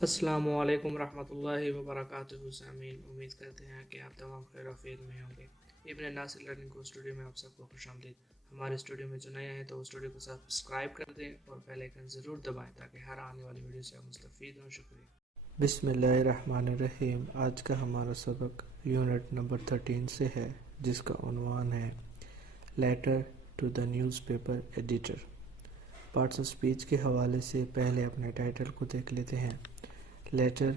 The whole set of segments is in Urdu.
السلام علیکم ورحمۃ اللہ وبرکاتہ سامعین، امید کرتے ہیں کہ آپ تمام خیر و عافیت میں ہوں گے۔ ابن ناصر لرننگ کو اسٹوڈیو میں آپ سب کو خوش آمدید۔ ہمارے اسٹوڈیو میں جو نئے ہیں تو اسٹوڈیو کو سبسکرائب کر دیں اور بیل آئیکن ضرور دبائیں تاکہ ہر آنے والی ویڈیو سے آپ مستفید ہوں۔ شکریہ۔ بسم اللہ الرحمن الرحیم۔ آج کا ہمارا سبق یونٹ نمبر 13 سے ہے، جس کا عنوان ہے letter to the newspaper editor. Parts of speech کے حوالے سے پہلے اپنے ٹائٹل کو دیکھ لیتے ہیں۔ Letter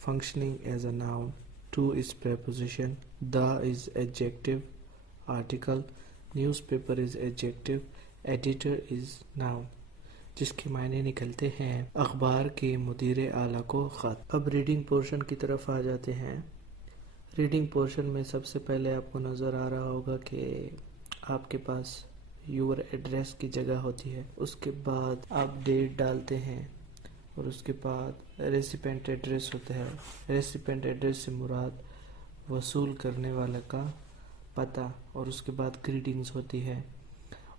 functioning as a noun, to is preposition, the is adjective article, newspaper is adjective, editor is noun, جس کے معنی نکلتے ہیں اخبار کے مدیر اعلیٰ کو خط۔ اب ریڈنگ پورشن کی طرف آ جاتے ہیں۔ ریڈنگ پورشن میں سب سے پہلے آپ کو نظر آ رہا ہوگا کہ آپ کے پاس یور ایڈریس کی جگہ ہوتی ہے، اس کے بعد آپ ڈیٹ ڈالتے ہیں اور اس کے بعد ریسیپینٹ ایڈریس ہوتا ہے۔ ریسیپینٹ ایڈریس سے مراد وصول کرنے والے کا پتہ، اور اس کے بعد گریٹنگز ہوتی ہے،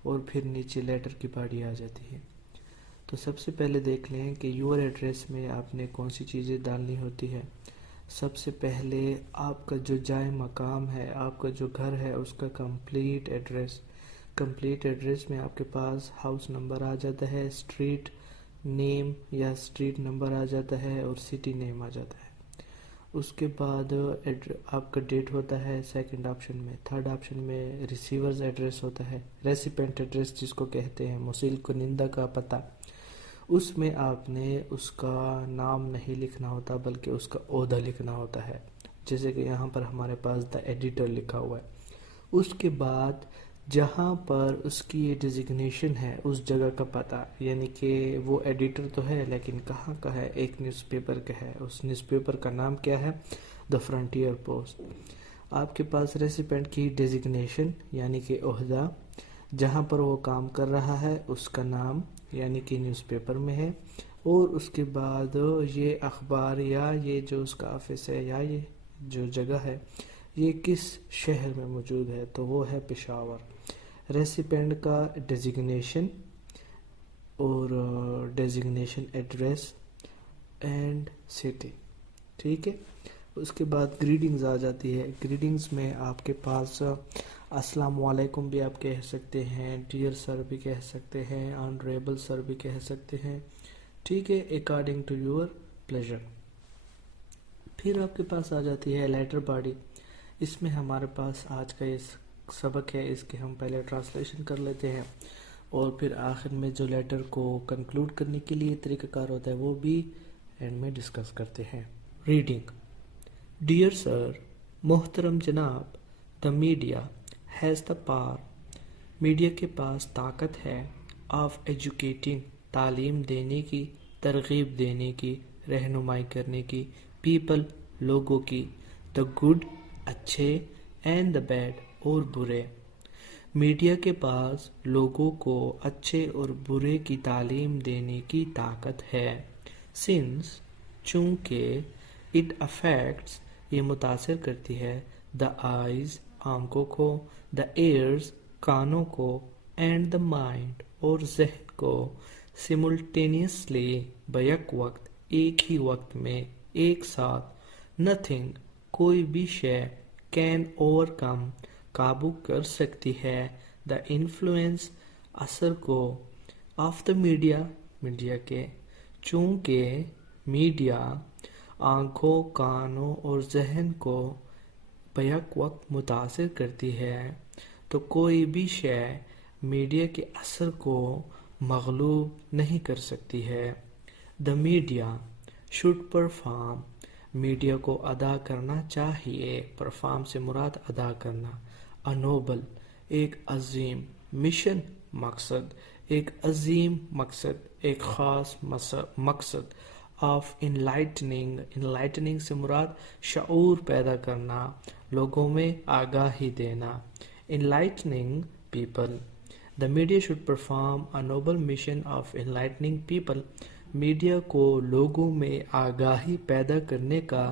اور پھر نیچے لیٹر کی باڈی آ جاتی ہے۔ تو سب سے پہلے دیکھ لیں کہ یور ایڈریس میں آپ نے کون سی چیزیں ڈالنی ہوتی ہے۔ سب سے پہلے آپ کا جو جائے مقام ہے، آپ کا جو گھر ہے، اس کا کمپلیٹ ایڈریس۔ کمپلیٹ ایڈریس میں آپ کے پاس ہاؤس نمبر آ جاتا ہے، اسٹریٹ نیم یا اسٹریٹ نمبر آ جاتا ہے، اور سٹی نیم آ جاتا ہے۔ اس کے بعد آپ کا ڈیٹ ہوتا ہے سیکنڈ آپشن میں۔ تھرڈ آپشن میں ریسیورز ایڈریس ہوتا ہے، ریسیپینٹ ایڈریس جس کو کہتے ہیں، موصول کنندہ کا پتہ۔ اس میں آپ نے اس کا نام نہیں لکھنا ہوتا بلکہ اس کا عہدہ لکھنا ہوتا ہے، جیسے کہ یہاں پر ہمارے پاس دا ایڈیٹر لکھا ہوا ہے۔ اس کے بعد جہاں پر اس کی ڈیزگنیشن ہے، اس جگہ کا پتہ، یعنی کہ وہ ایڈیٹر تو ہے لیکن کہاں کا ہے، ایک نیوز پیپر کا ہے، اس نیوز پیپر کا نام کیا ہے، دا فرنٹیئر پوسٹ۔ آپ کے پاس ریسیپینٹ کی ڈیزگنیشن یعنی کہ عہدہ، جہاں پر وہ کام کر رہا ہے اس کا نام یعنی کہ نیوز پیپر میں ہے، اور اس کے بعد یہ اخبار یا یہ جو اس کا آفس ہے یا یہ جو جگہ ہے یہ کس شہر میں موجود ہے، تو وہ ہے پشاور۔ ریسیپینٹ کا ڈیزگنیشن اور ڈیزگنیشن ایڈریس اینڈ سٹی، ٹھیک ہے۔ اس کے بعد گریڈنگز آ جاتی ہے۔ گریڈنگز میں آپ کے پاس السلام علیکم بھی آپ کہہ سکتے ہیں، ڈیئر سر بھی کہہ سکتے ہیں، آنریبل سر بھی کہہ سکتے ہیں، ٹھیک ہے، اکارڈنگ ٹو یور پلیجر۔ پھر آپ کے پاس آ جاتی ہے لیٹر باڈی۔ اس میں ہمارے پاس آج کا یہ سبق ہے، اس کے ہم پہلے ٹرانسلیشن کر لیتے ہیں، اور پھر آخر میں جو لیٹر کو کنکلوڈ کرنے کے لیے طریقہ کار ہوتا ہے وہ بھی اینڈ میں ڈسکس کرتے ہیں۔ ریڈنگ۔ ڈیئر سر، محترم جناب، the media has the power, media کے پاس طاقت ہے، آف ایجوکیٹنگ، تعلیم دینے کی، ترغیب دینے کی، رہنمائی کرنے کی، پیپل، لوگوں کی، دا گڈ، اچھے، اینڈ دا بیڈ، اور برے۔ میڈیا کے پاس لوگوں کو اچھے اور برے کی تعلیم دینے کی طاقت ہے۔ سنس، چونکہ، اٹ افیکٹس، یہ متاثر کرتی ہے، دا آئیز، آنکھوں کو، دا ایئرز، کانوں کو، اینڈ دا مائنڈ، اور ذہن کو، سملٹینیسلی، بیک وقت، ایک ہی وقت میں، ایک ساتھ، نتھنگ، کوئی بھی شے، کین اوور کم، قابو کر سکتی ہے، دا انفلوئنس، اثر کو، آف دا میڈیا، میڈیا کے، چونکہ میڈیا آنکھوں، کانوں اور ذہن کو بیک وقت متاثر کرتی ہے، تو کوئی بھی شے میڈیا کے اثر کو مغلوب نہیں کر سکتی ہے۔ The media should perform, media کو ادا کرنا چاہیے، پرفارم سے مراد ادا کرنا، a noble، ایک عظیم، مشن، مقصد، ایک عظیم مقصد، ایک خاص مقصد، آف انلائٹننگ، انلائٹننگ سے مراد شعور پیدا کرنا، لوگوں میں آگاہی دینا، enlightening people۔ The media should perform a noble mission of enlightening people۔ Media کو لوگوں میں آگاہی پیدا کرنے کا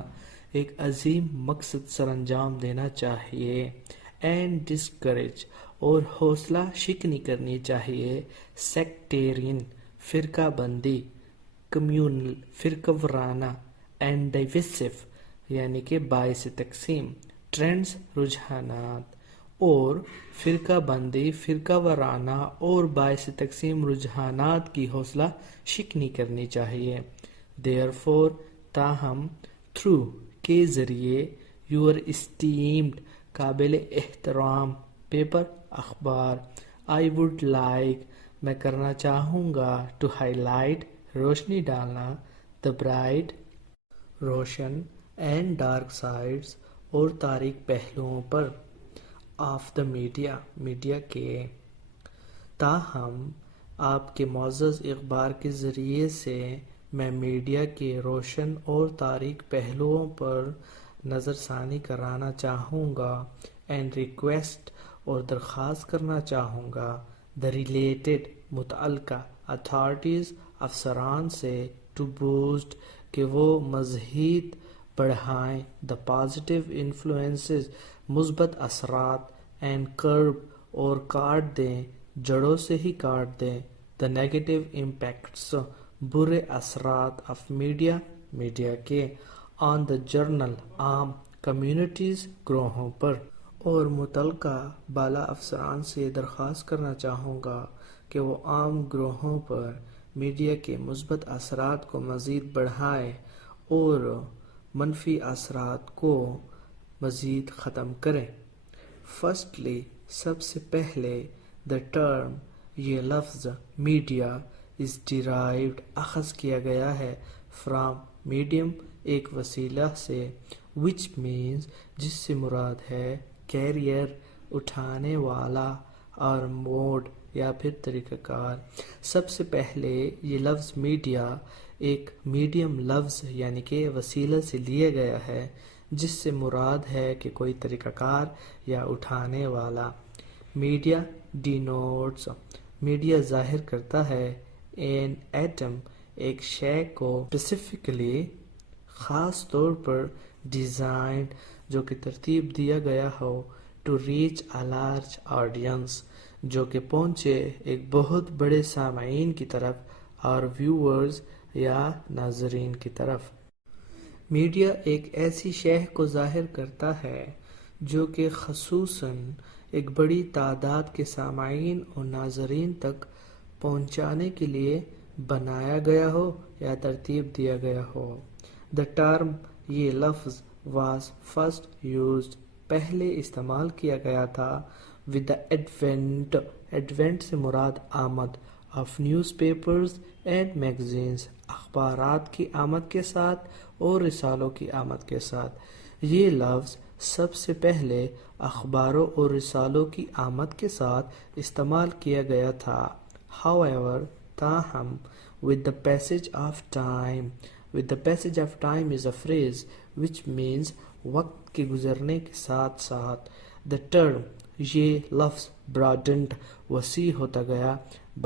ایک عظیم مقصد سر انجام دینا چاہیے، اینڈ ڈسکریج، اور حوصلہ شکنی کرنی چاہیے، سیکٹیرین، فرقہ بندی، کمیونل فرقہ وارانہ اینڈ ڈائیورسف یعنی کہ باعث تقسیم ٹرینڈز رجحانات اور فرقہ بندی فرقہ وارانہ اور باعث تقسیم رجحانات کی حوصلہ شکنی کرنی چاہیے. دیئرفور تاہم تھرو کے ذریعے یور اسٹیمڈ قابل احترام پیپر اخبار آئی وڈ لائک میں کرنا چاہوں گا ٹو ہائی لائٹ روشنی ڈالنا دا برائٹ روشن اینڈ ڈارک سائڈز اور تاریک پہلوؤں پر آف دا میڈیا کے. تاہم آپ کے معزز اخبار کے ذریعے سے میں میڈیا کے روشن اور تاریک پہلوؤں پر نظر ثانی کرانا چاہوں گا اینڈ ریکویسٹ اور درخواست کرنا چاہوں گا دا ریلیٹڈ متعلقہ اتھارٹیز افسران سے ٹو بوسٹ کہ وہ مزید بڑھائیں دا پازیٹیو انفلوئنسز مثبت اثرات اینڈ کرب اور کاٹ دیں جڑوں سے ہی کاٹ دیں دا نیگیٹو امپیکٹس برے اثرات آف میڈیا کے آن دا جرنل عام کمیونٹیز گروہوں پر. اور متعلقہ بالا افسران سے درخواست کرنا چاہوں گا کہ وہ عام گروہوں پر میڈیا کے مثبت اثرات کو مزید بڑھائیں اور منفی اثرات کو مزید ختم کریں. فرسٹلی سب سے پہلے دا ٹرم یہ لفظ میڈیا از ڈیرائیوڈ اخذ کیا گیا ہے فرام میڈیم ایک وسیلہ سے وچ مینز جس سے مراد ہے کیریئر اٹھانے والا اور موڈ یا پھر طریقہ کار. سب سے پہلے یہ لفظ میڈیا ایک میڈیم لفظ یعنی کہ وسیلہ سے لیا گیا ہے جس سے مراد ہے کہ کوئی طریقہ کار یا اٹھانے والا. میڈیا ڈینوٹس میڈیا ظاہر کرتا ہے این ایٹم ایک شے کو اسپیسیفکلی خاص طور پر ڈیزائنڈ جو کہ ترتیب دیا گیا ہو to reach a large audience جو کہ پہنچے ایک بہت بڑے سامعین کی طرف اور ویورز یا ناظرین کی طرف. میڈیا ایک ایسی شے کو ظاہر کرتا ہے جو کہ خصوصاً ایک بڑی تعداد کے سامعین اور ناظرین تک پہنچانے کے لیے بنایا گیا ہو یا ترتیب دیا گیا ہو. دا ٹرم یہ لفظ واز فرسٹ یوزڈ پہلے استعمال کیا گیا تھا ود دا ایڈوینٹ سے مراد آمد of news papers and magazines اخبارات کی آمد کے ساتھ اور رسالوں کی آمد کے ساتھ. یہ لفظ سب سے پہلے اخباروں اور رسالوں کی آمد کے ساتھ استعمال کیا گیا تھا. However تاہم with the passage of time is a phrase which means وقت کے گزرنے کے ساتھ ساتھ the term یہ لفظ broadened وسیع ہوتا گیا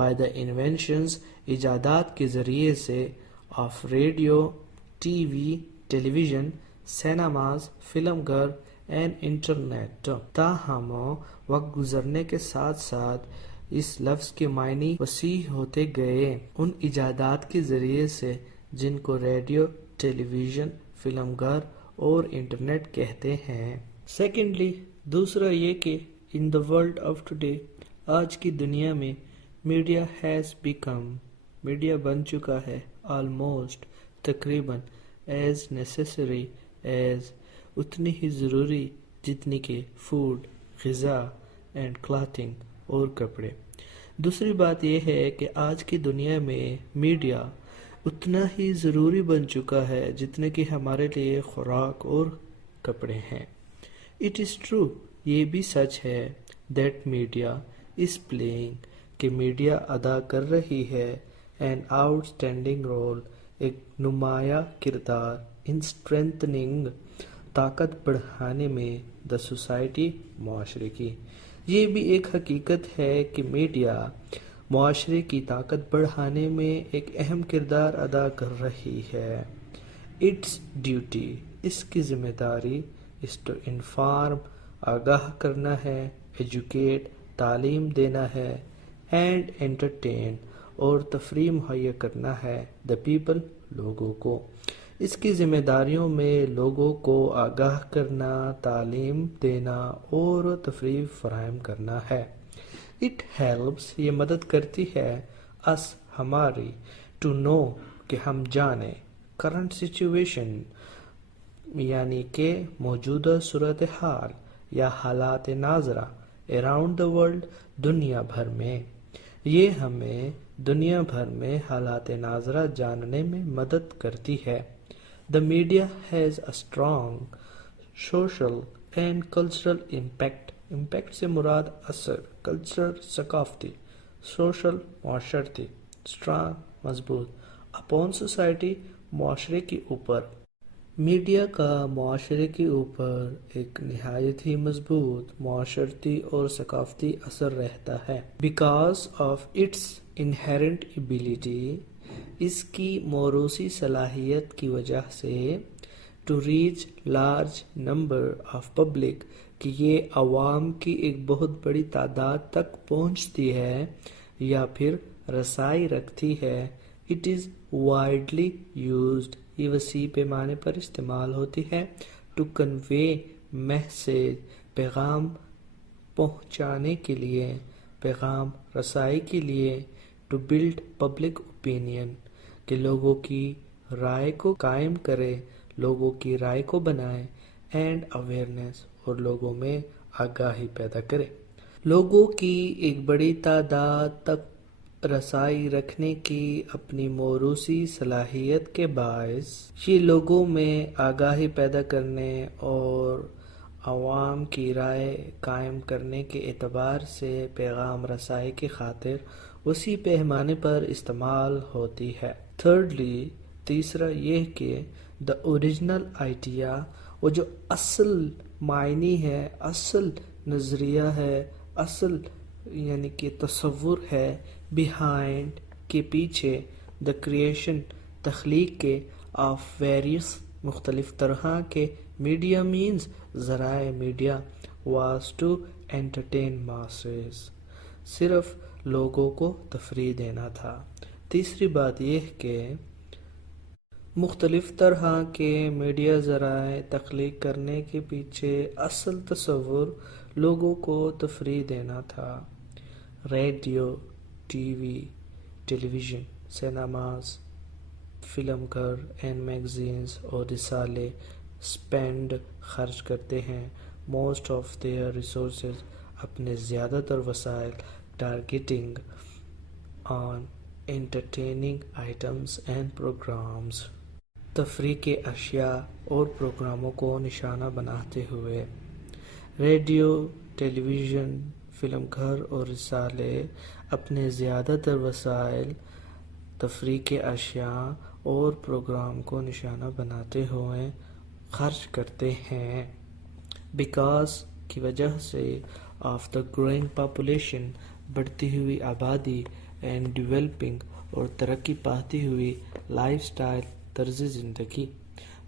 by the inventions ایجادات کے ذریعے سے of radio TV television cinemas film گھر اینڈ انٹرنیٹ. تاہم وقت گزرنے کے ساتھ ساتھ اس لفظ کے معنی وسیع ہوتے گئے ان ایجادات کے ذریعے سے جن کو ریڈیو ٹیلی ویژن فلم گھر اور انٹرنیٹ کہتے ہیں. سیکنڈلی دوسرا یہ کہ ان دا ورلڈ آف ٹوڈے آج کی دنیا میں میڈیا ہیز بیکم میڈیا بن چکا ہے آلموسٹ تقریباً ایز نیسیسری ایز اتنی ہی ضروری جتنی کہ فوڈ غذا اینڈ کلاتھنگ اور کپڑے. دوسری بات یہ ہے کہ آج کی دنیا میں میڈیا اتنا ہی ضروری بن چکا ہے جتنے کہ ہمارے لیے خوراک اور کپڑے ہیں. اٹ از ٹرو یہ بھی سچ ہے دیٹ میڈیا از پلینگ کہ میڈیا ادا کر رہی ہے این آؤٹ اسٹینڈنگ رول ایک نمایاں کردار ان اسٹرینتھننگ طاقت بڑھانے میں دا سوسائٹی معاشرے کی. یہ بھی ایک حقیقت ہے کہ میڈیا معاشرے کی طاقت بڑھانے میں ایک اہم کردار ادا کر رہی ہے. اٹس ڈیوٹی اس کی ذمہ داری اس ٹو انفارم آگاہ کرنا ہے ایجوکیٹ تعلیم دینا ہے اینڈ انٹرٹین اور تفریح مہیا کرنا ہے the people لوگوں کو۔ اس کی ذمہ داریوں میں لوگوں کو آگاہ کرنا، تعلیم دینا اور تفریح فراہم کرنا ہے۔ It helps یہ مدد کرتی ہے us ہماری to know کہ ہم جانیں current situation یعنی کہ موجودہ صورتحال یا حالات ناظرہ around the world دنیا بھر میں۔ یہ ہمیں دنیا بھر میں حالات ناظرہ جاننے میں مدد کرتی ہے۔ The media has a strong social and cultural impact۔ Impact سے مراد اثر، کلچرل ثقافتی، سوشل معاشرتی، اسٹرانگ مضبوط، اپون سوسائٹی معاشرے کے اوپر۔ میڈیا کا معاشرے کے اوپر ایک نہایت ہی مضبوط معاشرتی اور ثقافتی اثر رہتا ہے۔ Because of its inherent ability اس کی موروثی صلاحیت کی وجہ سے to reach large number of public کہ یہ عوام کی ایک بہت بڑی تعداد تک پہنچتی ہے یا پھر رسائی رکھتی ہے۔ اٹ از وائڈلی یوزڈ یہ وسیع پیمانے پر استعمال ہوتی ہے ٹو کنوے میسیج پیغام پہنچانے کے لیے، پیغام رسائی کے لیے، ٹو بلڈ پبلک اوپینین کہ لوگوں کی رائے کو قائم کرے، لوگوں کی رائے کو بنائے، اینڈ اویئرنیس اور لوگوں میں آگاہی پیدا کرے۔ لوگوں کی ایک بڑی تعداد تک رسائی رکھنے کی اپنی موروثی صلاحیت کے باعث یہ لوگوں میں آگاہی پیدا کرنے اور عوام کی رائے قائم کرنے کے اعتبار سے پیغام رسائی کی خاطر وسیع پیمانے پر استعمال ہوتی ہے۔ تھرڈلی تیسرا یہ کہ دا اوریجنل آئیڈیا وہ جو اصل معنی ہے، اصل نظریہ ہے، اصل یعنی کہ تصور ہے، بیہائنڈ کے پیچھے، دا کریشن تخلیق کے، آف ویریس مختلف طرح کے میڈیا مینز ذرائع media, was to entertain masses صرف لوگوں کو تفریح دینا تھا۔ تیسری بات یہ کہ مختلف طرح کے میڈیا ذرائع تخلیق کرنے کے پیچھے اصل تصور لوگوں کو تفریح دینا تھا۔ Radio, TV, television, cinemas, film گھر اینڈ میگزینز اور رسالے اسپینڈ خرچ کرتے ہیں موسٹ آف دیئر ریسورسز اپنے زیادہ تر وسائل targeting on entertaining items and programmes تفریح کے اشیاء اور پروگراموں کو نشانہ بناتے ہوئے۔ ریڈیو، ٹیلی ویژن، فلم گھر اور رسالے اپنے زیادہ تر وسائل تفریح کے اشیاء اور پروگرام کو نشانہ بناتے ہوئے خرچ کرتے ہیں۔ بیکاز کی وجہ سے آف دا گروئنگ پاپولیشن بڑھتی ہوئی آبادی اینڈ ڈیولپنگ اور ترقی پاتی ہوئی لائف سٹائل طرز زندگی،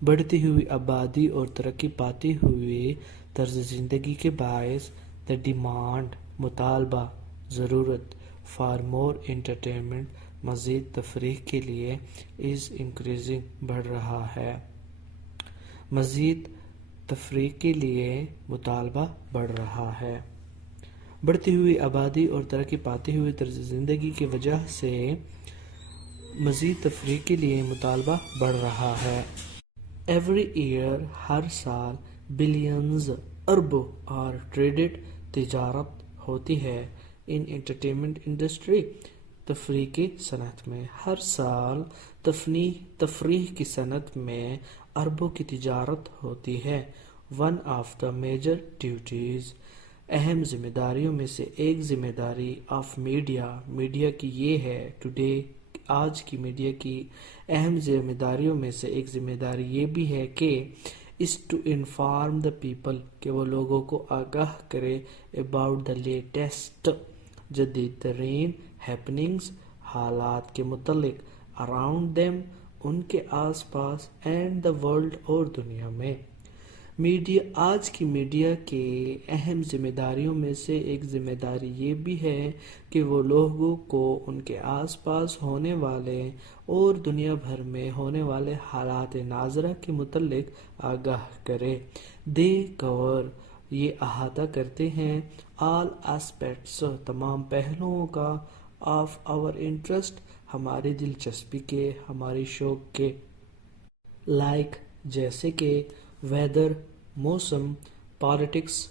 بڑھتی ہوئی آبادی اور ترقی پاتی ہوئی طرز زندگی کے باعث دا ڈیمانڈ مطالبہ، ضرورت فار مور انٹرٹینمنٹ مزید تفریح کے لیے از انکریزنگ بڑھ رہا ہے۔ مزید تفریح کے لیے مطالبہ بڑھ رہا ہے۔ بڑھتی ہوئی آبادی اور ترقی پاتی ہوئی طرز زندگی کی وجہ سے مزید تفریح کے لیے مطالبہ بڑھ رہا ہے۔ ایوری ایئر ہر سال بلینز اربوں اور ٹریڈڈ تجارت ہوتی ہے ان انٹرٹینمنٹ انڈسٹری تفریح کی صنعت میں۔ ہر سال تفریح کی صنعت میں اربوں کی تجارت ہوتی ہے۔ One of the major duties اہم ذمہ داریوں میں سے ایک ذمہ داری آف میڈیا کی یہ ہے ٹوڈے آج کی میڈیا کی اہم ذمہ داریوں میں سے ایک ذمہ داری یہ بھی ہے کہ is to inform the people کہ وہ لوگوں کو آگاہ کرے about the latest جدید ترین happenings حالات کے متعلق around them ان کے آس پاس and the world اور دنیا میں۔ میڈیا آج کی میڈیا کے اہم ذمہ داریوں میں سے ایک ذمہ داری یہ بھی ہے کہ وہ لوگوں کو ان کے آس پاس ہونے والے اور دنیا بھر میں ہونے والے حالات ناظرہ کے متعلق آگاہ کرے۔ دے کور یہ احاطہ کرتے ہیں آل اسپیکٹس تمام پہلوؤں کا آف آور انٹرسٹ ہماری دلچسپی کے، ہماری شوق کے، لائک جیسے کہ ویدر موسم، پالیٹکس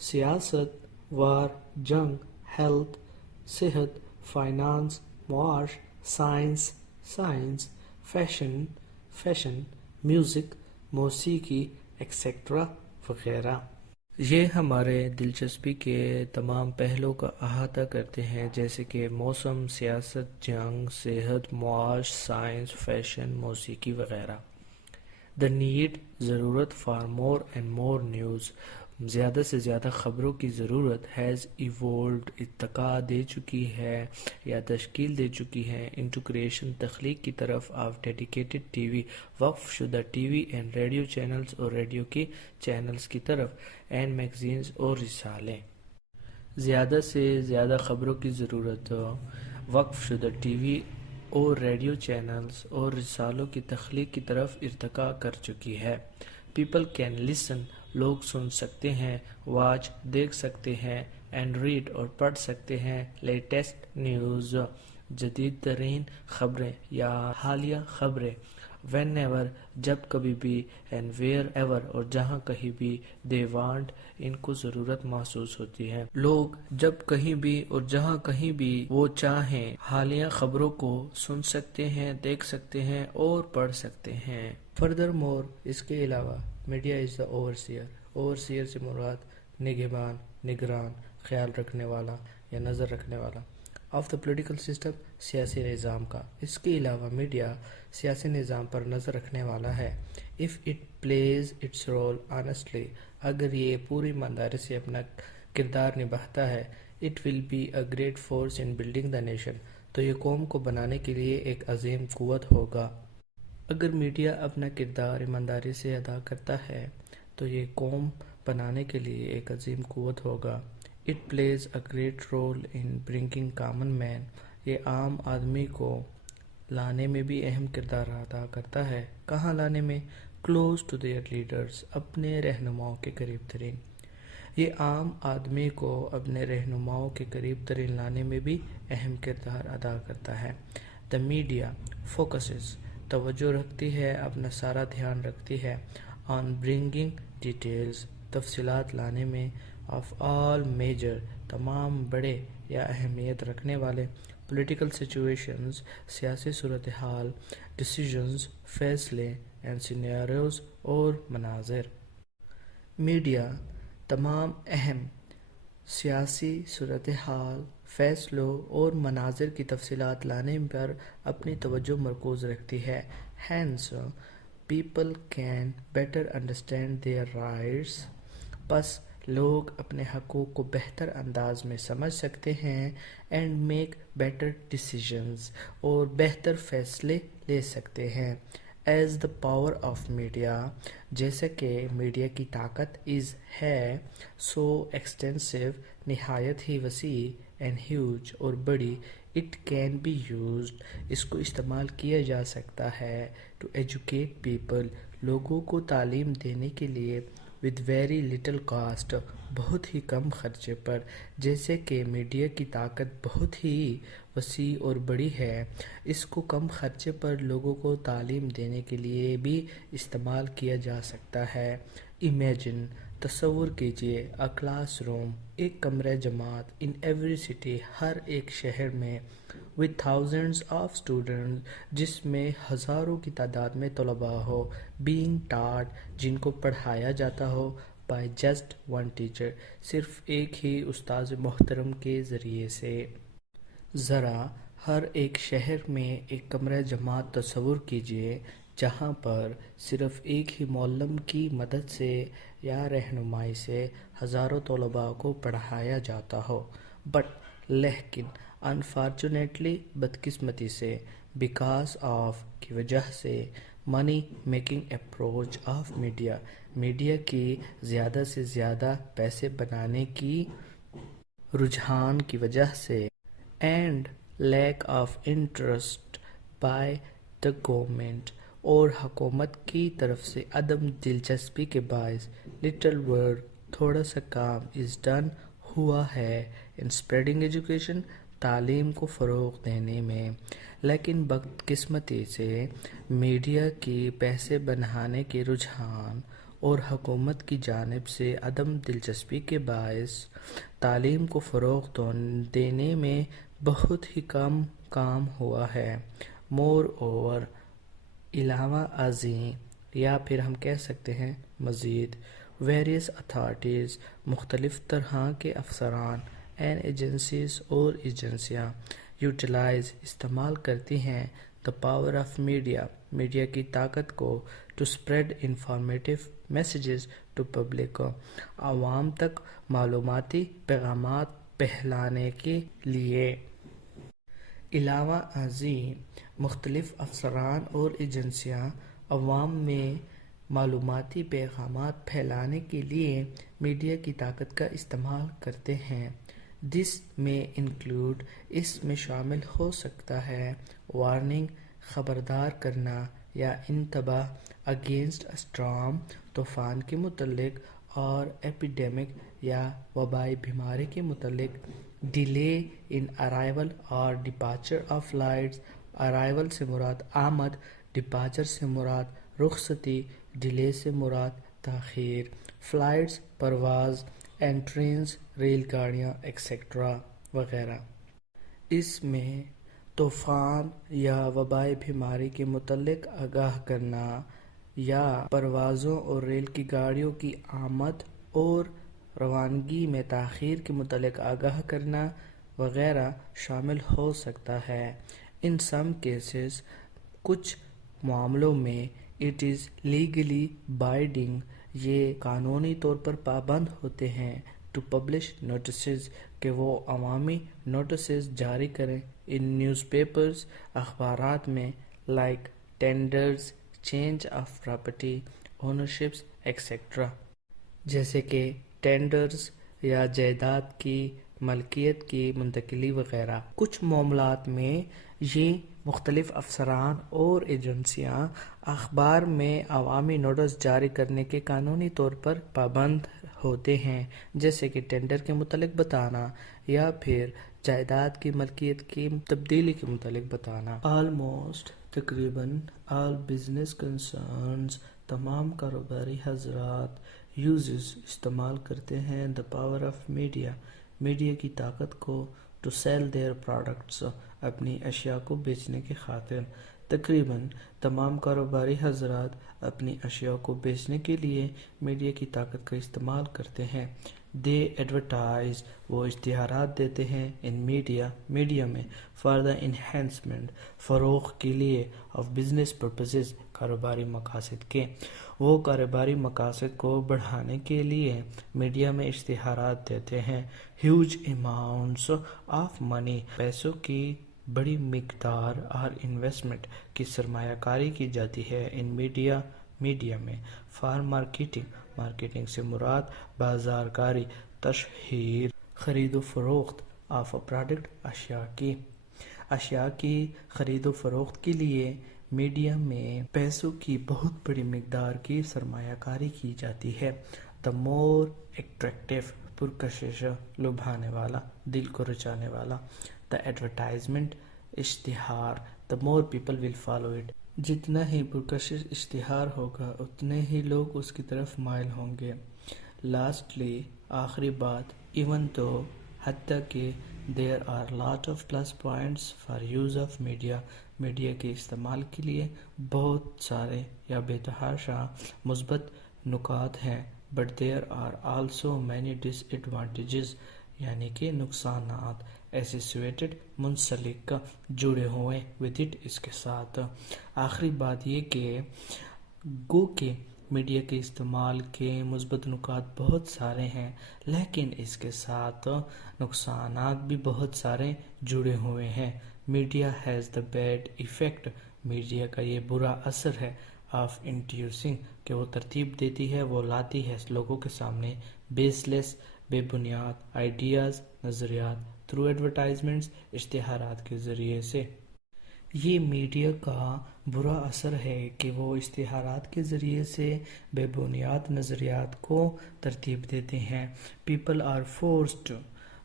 سیاست، وار جنگ، ہیلتھ صحت، فائنانس معاش، سائنس فیشن، میوزک موسیقی ایکسیکٹرا وغیرہ۔ یہ ہمارے دلچسپی کے تمام پہلوؤں کا احاطہ کرتے ہیں جیسے کہ موسم، سیاست، جنگ، صحت، معاش، سائنس، فیشن، موسیقی وغیرہ۔ The need ضرورت for more and more news زیادہ سے زیادہ خبروں کی ضرورت has evolved ارتقا دے چکی ہے یا تشکیل دے چکی ہے into creation تخلیق کی طرف of dedicated ٹی وی وقف شدہ T V and radio channels اور ریڈیو کی چینلز کی طرف اینڈ میگزینز اور رسالے۔ زیادہ سے زیادہ خبروں کی ضرورت وقف شدہ ٹی وی اور ریڈیو چینلز اور رسالوں کی تخلیق کی طرف ارتقا کر چکی ہے۔ پیپل کین لسن لوگ سن سکتے ہیں، واچ دیکھ سکتے ہیں، اینڈ ریڈ اور پڑھ سکتے ہیں لیٹسٹ نیوز جدید ترین خبریں یا حالیہ خبریں وین ایور جب کبھی بھی، اینڈ ویئر ایور اور جہاں کہیں بھی، دے وانٹ ان کو ضرورت محسوس ہوتی ہے۔ لوگ جب کہیں بھی اور جہاں کہیں بھی وہ چاہیں حالیہ خبروں کو سن سکتے ہیں، دیکھ سکتے ہیں اور پڑھ سکتے ہیں۔ فردر مور اس کے علاوہ میڈیا از دا اوورسیئر سے مراد نگہبان، نگران، خیال رکھنے والا یا نظر رکھنے والا آف دا پولیٹیکل سسٹم سیاسی نظام کا۔ اس کے علاوہ میڈیا سیاسی نظام پر نظر رکھنے والا ہے۔ if it plays its role honestly اگر یہ پوری ایمانداری سے اپنا کردار نبھاتا ہے it will be a great force in building the nation تو یہ قوم کو بنانے کے لیے ایک عظیم قوت ہوگا۔ اگر میڈیا اپنا کردار ایمانداری سے ادا کرتا ہے تو یہ قوم بنانے کے لیے ایک عظیم قوت ہوگا۔ It plays a great role in bringing common man یہ عام آدمی کو لانے میں بھی اہم کردار ادا کرتا ہے۔ کہاں لانے میں؟ close to their leaders اپنے رہنماؤں کے قریب ترین۔ یہ عام آدمی کو اپنے رہنماؤں کے قریب ترین لانے میں بھی اہم کردار ادا کرتا ہے۔ The media focuses توجہ رکھتی ہے، اپنا سارا دھیان رکھتی ہے on bringing details تفصیلات لانے میں of all major تمام بڑے یا اہمیت رکھنے والے political situations سیاسی صورتحال decisions فیصلے and scenarios اور مناظر۔ میڈیا تمام اہم سیاسی صورتحال، فیصلوں اور مناظر کی تفصیلات لانے پر اپنی توجہ مرکوز رکھتی ہے۔ Hence, people can better understand their rights پس لوگ اپنے حقوق کو بہتر انداز میں سمجھ سکتے ہیں and make better decisions اور بہتر فیصلے لے سکتے ہیں۔ As the power of media جیسا کہ میڈیا کی طاقت ہے so extensive نہایت ہی وسیع and huge اور بڑی it can be used اس کو استعمال کیا جا سکتا ہے to educate people لوگوں کو تعلیم دینے کے لیے with very little cost بہت ہی کم خرچے پر۔ جیسے کہ میڈیا کی طاقت بہت ہی وسیع اور بڑی ہے، اس کو کم خرچے پر لوگوں کو تعلیم دینے کے لیے بھی استعمال کیا جا سکتا ہے۔ Imagine تصور کیجئے a classroom ایک کمرہ جماعت in every city ہر ایک شہر میں with thousands of students جس میں ہزاروں کی تعداد میں طلباء ہو being taught جن کو پڑھایا جاتا ہو by just one teacher صرف ایک ہی استاذ محترم کے ذریعے سے۔ ذرا ہر ایک شہر میں ایک کمرہ جماعت تصور کیجئے جہاں پر صرف ایک ہی معلم کی مدد سے یا رہنمائی سے ہزاروں طلباء کو پڑھایا جاتا ہو۔ لیکن unfortunately بدقسمتی سے because of کی وجہ سے money making approach of media. Media کی زیادہ سے زیادہ پیسے بنانے کی رجحان کی وجہ سے and lack of interest by the government اور حکومت کی طرف سے عدم دلچسپی کے باعث لٹل ورک تھوڑا سا کام از ڈن ہوا ہے ان اسپریڈنگ ایجوکیشن تعلیم کو فروغ دینے میں. لیکن بدقسمتی سے میڈیا کی پیسے بنانے کے رجحان اور حکومت کی جانب سے عدم دلچسپی کے باعث تعلیم کو فروغ دینے میں بہت ہی کم کام ہوا ہے. مور اوور علاوہ ازیں یا پھر ہم کہہ سکتے ہیں مزید ویریس اتھارٹیز مختلف طرح کے افسران اینڈ ایجنسیز اور ایجنسیاں یوٹیلائز استعمال کرتی ہیں the power of media media کی طاقت کو to spread informative messages to public عوام تک معلوماتی پیغامات پھیلانے کے لیے. علاوہ ازیں مختلف افسران اور ایجنسیاں عوام میں معلوماتی پیغامات پھیلانے کے لیے میڈیا کی طاقت کا استعمال کرتے ہیں. دس میں انکلوڈ اس میں شامل ہو سکتا ہے وارننگ خبردار کرنا یا انتباہ اگینسٹ اسٹارم طوفان کے متعلق اور ایپیڈیمک یا وبائی بیماری کے متعلق ڈیلے ان ارائیول اور ڈپارچر آف فلائٹس ارائیول سے مراد آمد ڈپارچر سے مراد رخصتی ڈیلے سے مراد تاخیر فلائٹس پرواز اینڈ ٹرینز ریل گاڑیاں ایکسیکٹرا وغیرہ. اس میں طوفان یا وبائی بیماری کے متعلق آگاہ کرنا یا پروازوں اور ریل کی گاڑیوں کی آمد اور روانگی میں تاخیر کے متعلق آگاہ کرنا وغیرہ شامل ہو سکتا ہے. ان سم کیسز کچھ معاملوں میں اٹ از لیگلی بائنڈنگ یہ قانونی طور پر پابند ہوتے ہیں ٹو پبلش نوٹسز کہ وہ عوامی نوٹسز جاری کریں ان نیوز پیپرز اخبارات میں like tenders change of property ownerships etcetera جیسے کہ ٹینڈرز یا جائیداد کی ملکیت کی منتقلی وغیرہ. کچھ معاملات میں یہ مختلف افسران اور ایجنسیاں اخبار میں عوامی نوٹس جاری کرنے کے قانونی طور پر پابند ہوتے ہیں جیسے کہ ٹینڈر کے متعلق بتانا یا پھر جائیداد کی ملکیت کی تبدیلی کے متعلق بتانا. آلموسٹ تقریباً آل بزنس کنسرنز تمام کاروباری حضرات یوزز استعمال کرتے ہیں the power of media media کی طاقت کو ٹو سیل دیئر پروڈکٹس اپنی اشیاء کو بیچنے کی خاطر. تقریباً تمام کاروباری حضرات اپنی اشیاء کو بیچنے کے لیے میڈیا کی طاقت کا استعمال کرتے ہیں. دے ایڈورٹائز وہ اشتہارات دیتے ہیں ان میڈیا میں فار دا انہینسمنٹ فروغ کے لیے آف بزنس پرپزز کاروباری مقاصد کے. وہ کاروباری مقاصد کو بڑھانے کے لیے میڈیا میں اشتہارات دیتے ہیں. ہیوج اماؤنٹس آف منی پیسوں کی بڑی مقدار اور انویسٹمنٹ کی سرمایہ کاری کی جاتی ہے ان میڈیا میں فار مارکیٹنگ سے مراد بازار کاری تشہیر خرید و فروخت آف پروڈکٹ اشیاء کی خرید و فروخت کے لیے میڈیا میں پیسوں کی بہت بڑی مقدار کی سرمایہ کاری کی جاتی ہے. دا مور ایٹریکٹیو پرکشش لبھانے والا دل کو رچانے والا دا ایڈورٹائزمنٹ اشتہار the more people will follow it جتنا ہی پرکشش اشتہار ہوگا اتنے ہی لوگ اس کی طرف مائل ہوں گے. لاسٹلی آخری بات ایون تو حتیٰ کہ there are lot of plus points for use of media کے استعمال کے لیے بہت سارے یا بے تحاشا مثبت نکات ہیں but there are also many disadvantages یعنی کہ نقصانات ایسوسیٹڈ منسلک جڑے ہوئے ود اٹ اس کے ساتھ. آخری بات یہ کہ گو کہ میڈیا کے استعمال کے مثبت نکات بہت سارے ہیں لیکن اس کے ساتھ نقصانات بھی بہت سارے جڑے ہوئے ہیں. Media has the bad effect media کا یہ برا اثر ہے آف انٹروڈیوسنگ کہ وہ ترتیب دیتی ہے، وہ لاتی ہے لوگوں کے سامنے بیس لیس بے بنیاد آئیڈیاز نظریات تھرو ایڈورٹائزمنٹس اشتہارات کے ذریعے سے۔ یہ میڈیا کا برا اثر ہے کہ وہ اشتہارات کے ذریعے سے بے بنیاد نظریات کو ترتیب دیتے ہیں۔ پیپل آر فورسڈ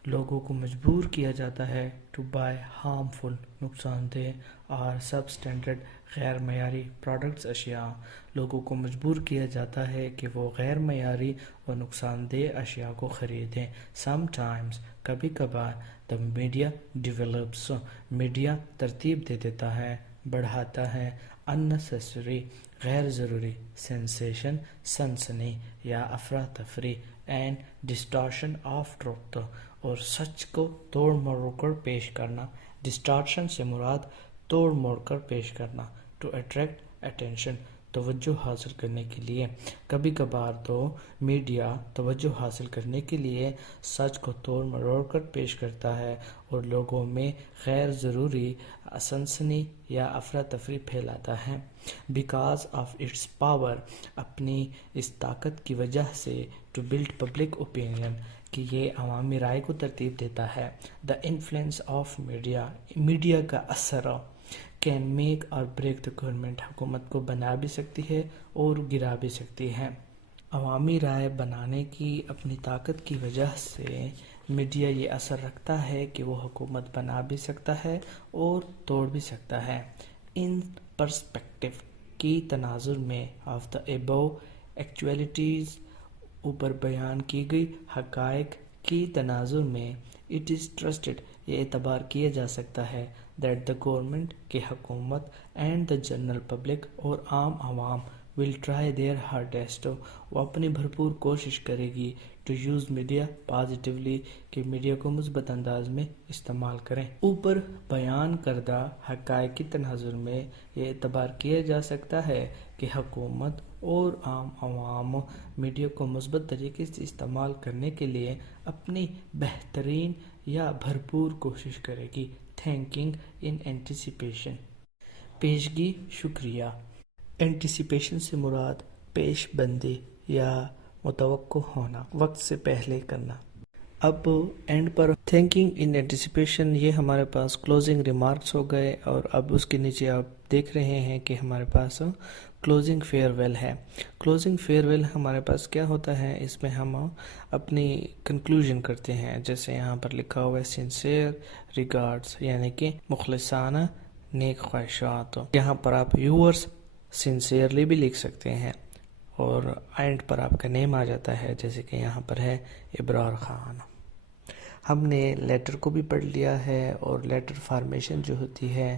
لوگوں کو مجبور کیا جاتا ہے ٹو بائی ہارمفل نقصان دہ اور سب اسٹینڈرڈ غیر معیاری پروڈکٹس اشیاء لوگوں کو مجبور کیا جاتا ہے کہ وہ غیر معیاری اور نقصان دہ اشیاء کو خریدیں۔ سم ٹائمز کبھی کبھار دا میڈیا ڈیولپس میڈیا ترتیب دے دیتا ہے بڑھاتا ہے unnecessary غیر ضروری سینسیشن سنسنی یا افراتفری اینڈ ڈسٹارشن آف ٹروتھ اور سچ کو توڑ مروڑ کر پیش کرنا۔ ڈسٹارشن سے مراد توڑ موڑ کر پیش کرنا۔ ٹو اٹریکٹ اٹینشن توجہ حاصل کرنے کے لیے۔ کبھی کبھار تو میڈیا توجہ حاصل کرنے کے لیے سچ کو توڑ مروڑ کر پیش کرتا ہے اور لوگوں میں غیر ضروری سنسنی یا افراتفری پھیلاتا ہے۔ بیکاز آف اٹس پاور اپنی اس طاقت کی وجہ سے ٹو بلڈ پبلک اوپینین کہ یہ عوامی رائے کو ترتیب دیتا ہے۔ The influence of media media کا اثر کین میک اور بریک دا گورنمنٹ حکومت کو بنا بھی سکتی ہے اور گرا بھی سکتی ہے۔ عوامی رائے بنانے کی اپنی طاقت کی وجہ سے میڈیا یہ اثر رکھتا ہے کہ وہ حکومت بنا بھی سکتا ہے اور توڑ بھی سکتا ہے۔ ان پرسپیکٹو کی تناظر میں آف دا ایبو ایکچولیٹیز اوپر بیان کی گئی حقائق کی تناظر میں اٹ از ٹرسٹڈ یہ اعتبار کیا جا سکتا ہے دیٹ دا گورنمنٹ کہ حکومت اینڈ دا جنرل پبلک اور عام عوام ول ٹرائی دیئر ہارڈیسٹ وہ اپنی بھرپور کوشش کرے گی ٹو یوز میڈیا پازیٹیولی کہ میڈیا کو مثبت انداز میں استعمال کریں۔ اوپر بیان کردہ حقائق کی تناظر میں یہ اعتبار کیا جا سکتا ہے کہ حکومت اور عام عوام میڈیا کو مثبت طریقے سے استعمال کرنے کے لیے اپنی بہترین یا بھرپور کوشش کرے گی۔ تھینکنگ ان اینٹیسپیشن پیشگی شکریہ۔ اینٹیسپیشن سے مراد پیش بندی یا متوقع ہونا وقت سے پہلے کرنا۔ اب اینڈ پر تھینکنگ ان اینٹیسپیشن یہ ہمارے پاس کلوزنگ ریمارکس ہو گئے اور اب اس کے نیچے آپ دیکھ رہے ہیں کہ ہمارے پاس کلوزنگ فیئر ویل ہے۔ کلوزنگ فیئر ویل ہمارے پاس کیا ہوتا ہے، اس میں ہم اپنی کنکلوژن کرتے ہیں، جیسے یہاں پر لکھا ہوا ہے سنسیئر ریگارڈز یعنی کہ مخلصانہ نیک خواہشات۔ یہاں پر آپ یورس سنسیئرلی بھی لکھ سکتے ہیں اور اینڈ پر آپ کا نیم آ جاتا ہے، جیسے کہ یہاں پر ہے ابرار خان۔ ہم نے لیٹر کو بھی پڑھ لیا ہے اور لیٹر فارمیشن جو ہوتی ہے،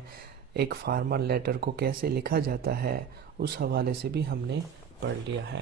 ایک فارمل لیٹر کو کیسے لکھا جاتا ہے، اس حوالے سے بھی ہم نے پڑھ لیا ہے۔